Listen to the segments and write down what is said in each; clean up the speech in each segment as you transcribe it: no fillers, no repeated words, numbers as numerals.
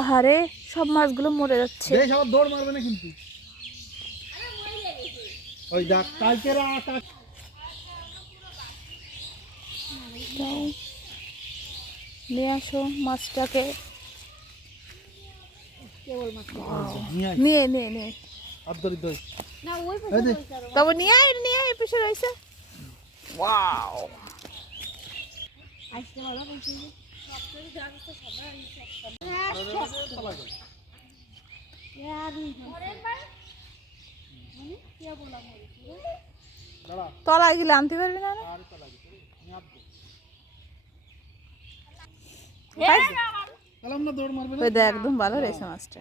আহারে সব মাছগুলো মরে যাচ্ছে। দৌড় মারবে না কিন্তু। ওই দেখ কালকে নিয়ে আসো মাছটাকে। নিয়ে নিয়ে নিয়ে তবে নিয়ে আয় নিয়ে আয় পিছনে রয়েছে। ওয়াও তলায় গেলে আনতে পারবি না? একদম ভালো রয়েছে মাছটা।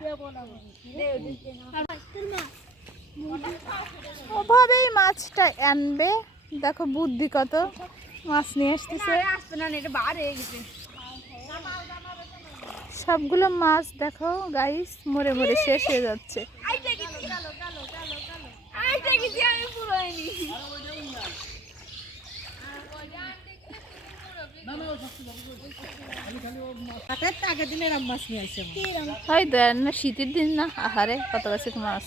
ওভাবেই মাছটা আনবে। দেখো বুদ্ধি কত, মাছ নিয়ে আসতেছে। সবগুলো মাছ দেখো গাইস মরে মরে শেষ হয়ে যাচ্ছে। শীতের দিন না, আহারে কত গাছের মাছ।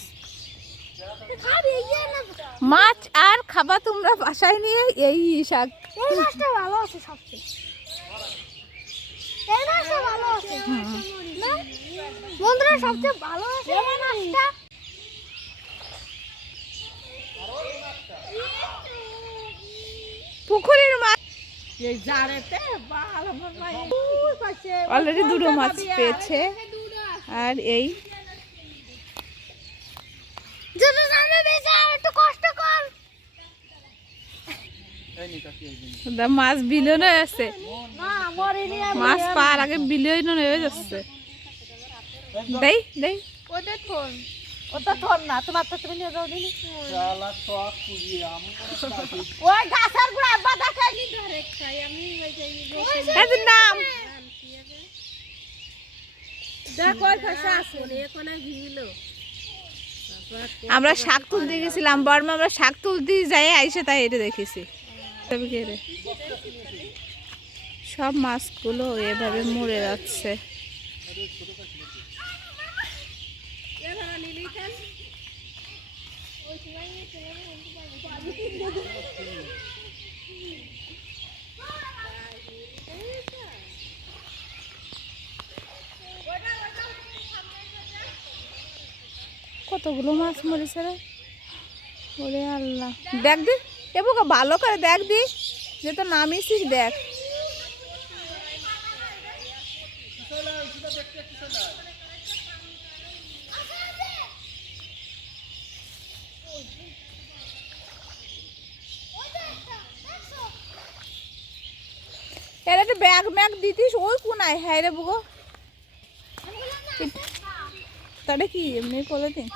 মাছ আর খাবা তোমরা বাসায় নিয়ে। এই শাক ভালো আছে সবচেয়ে, বন্ধুরা সবচেয়ে ভালো আছে এই মাছটা। পুকুরের মাছ এই জারেতে অলরেডি দুটো মাছ পেয়েছে। আর এই একটু কষ্ট কর, মাছ বিলীন হয়ে আছে। মাছ পার আগে বিলীন হয়ে যাচ্ছে। দেই দেই ওটা তোর না, তোমার তো তুমি নিয়ে যাও দিনি। ওই গাছের গুড়া বাদা খাই নি ধরে খাই আমি। এর নাম দেখো ভাষা আসলে কোনে ভিলো। আমরা শাক তুলতে গেছিলাম বর্মা, আমরা শাক তুলতে যাই আইসে তাই এটা দেখেছি। সব মাছগুলো এভাবে মরে যাচ্ছে। কতগুলো মাছ মরেছে রে, ওরে আল্লাহ। দেখ দি এবু ভালো করে দেখ দি, যে তো নামিয়েছিস দেখ। এর একটা ব্যাগ ম্যাগ দিতিস ওই কোনায়। হ্যাঁ রে বুগো, তাহলে কি এমনি করে দিন।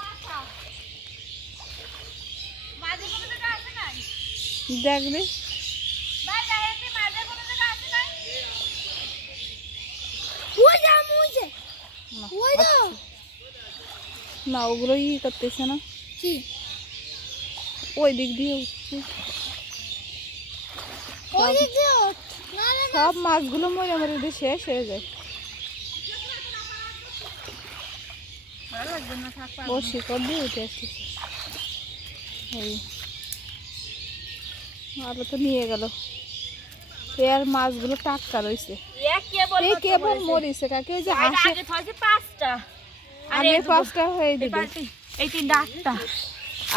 দেখবি না ওগুলো ই করতেছে না, ওই দিক দিয়ে উঠছে। সব মাছগুলো মরে মরে দিয়ে শেষ হয়ে যায়। ও শিকড় দিয়ে উঠে আসতেছে। এই আরো তো নিয়ে গেল। আর মাছগুলো টাটকা রয়েছে। এই কেবল মরিছে কাকে, ওই যে হাসে আগে 5টা হয়ে দিবে, এই 3টা 8টা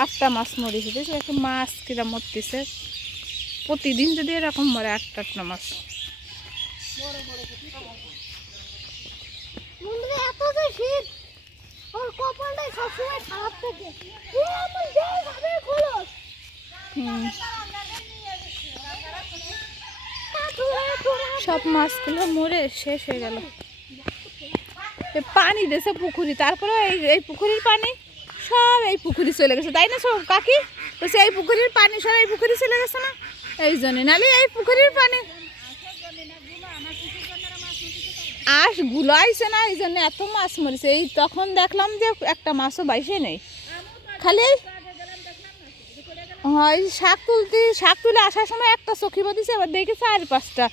8টা মাছ মরিছে। দেখি একটা মাছ কিরা মরতেছে। প্রতিদিন যদি এরকম মরে 8টা মাছ। এত যে শীত, ওর কপালটাই সবসময় খারাপ থাকে। সব মাছগুলো মরে শেষ হয়ে গেল। পানি দিয়েছে পুকুরি, তারপরে এই পুকুরির পানি সব এই পুকুরি চলে গেছে, তাই না সব কাকি? তো সেই পুকুরির পানি সব এই পুকুরি চলে গেছে না, এই জন্য। নাহলে এই পুকুরির পানি আঁশ গুলাইছে না, এই জন্য এত মাছ মরেছে। এই তখন দেখলাম যে একটা মাছও বাইসে নেই, খালি হয় শাক তুলে আসার সময় একটা চোখি বাঁধিছে, এবার দেখি 4-5টা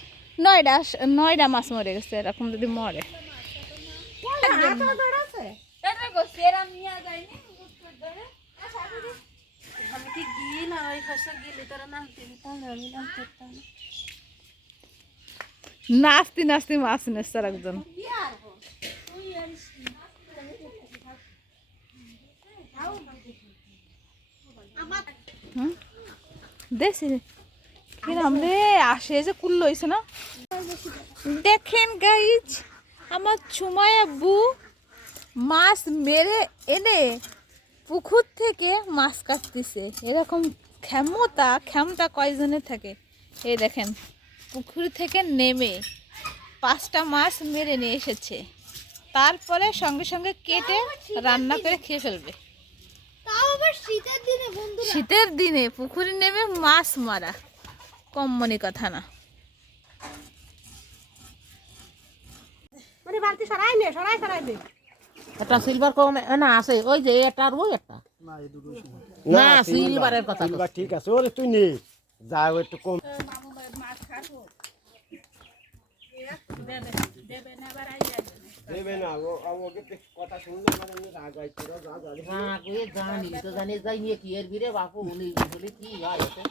9টা মাছ মরে গেছে। এরকম যদি মরে এটা গোসি এরাম নিয়ে যায়নি ধরে আমি কি গিয়ে না ওই পাশে গেলে তোরা নামতে দিতাম না আমি নামতে পারতাম না নাচতে নাচতে মাছ নেছে আর একজন দেখছি কিরাম রে আসে যে কুল লইছে না দেখেন গাইজ আমার ছুমায় আব্বু মাছ মেরে এনে পুকুর থেকে মাছ কাটতেছে এরকম ক্ষমতা কয়জনের থাকে এই দেখেন পুকুর থেকে নেমে 5টা মাছ মেরে নিয়ে এসেছে তারপরে সঙ্গে সঙ্গে কেটে রান্না করে খেয়ে ফেলবে তাও আবার শীতের দিনে বন্ধুরা শীতের দিনে পুকুরে নেমে মাছ মারা কম মনে কথা না মানে বালতি সরাই নে একটা সিলভার কম না আছে ওই যে এটা আর ওই একটা না এই দুটো না সিলভারের কথা সিলভার ঠিক আছে ওরে তুই নে যা একটু কম দেবে না ওকে কথা শুনলে মানে রাগ হয় তোরা যা জানি হ্যাঁ ওই জানি তো জানি যাই নিয়ে কি এর বিরে বাপু উনি বলে কি আর হতে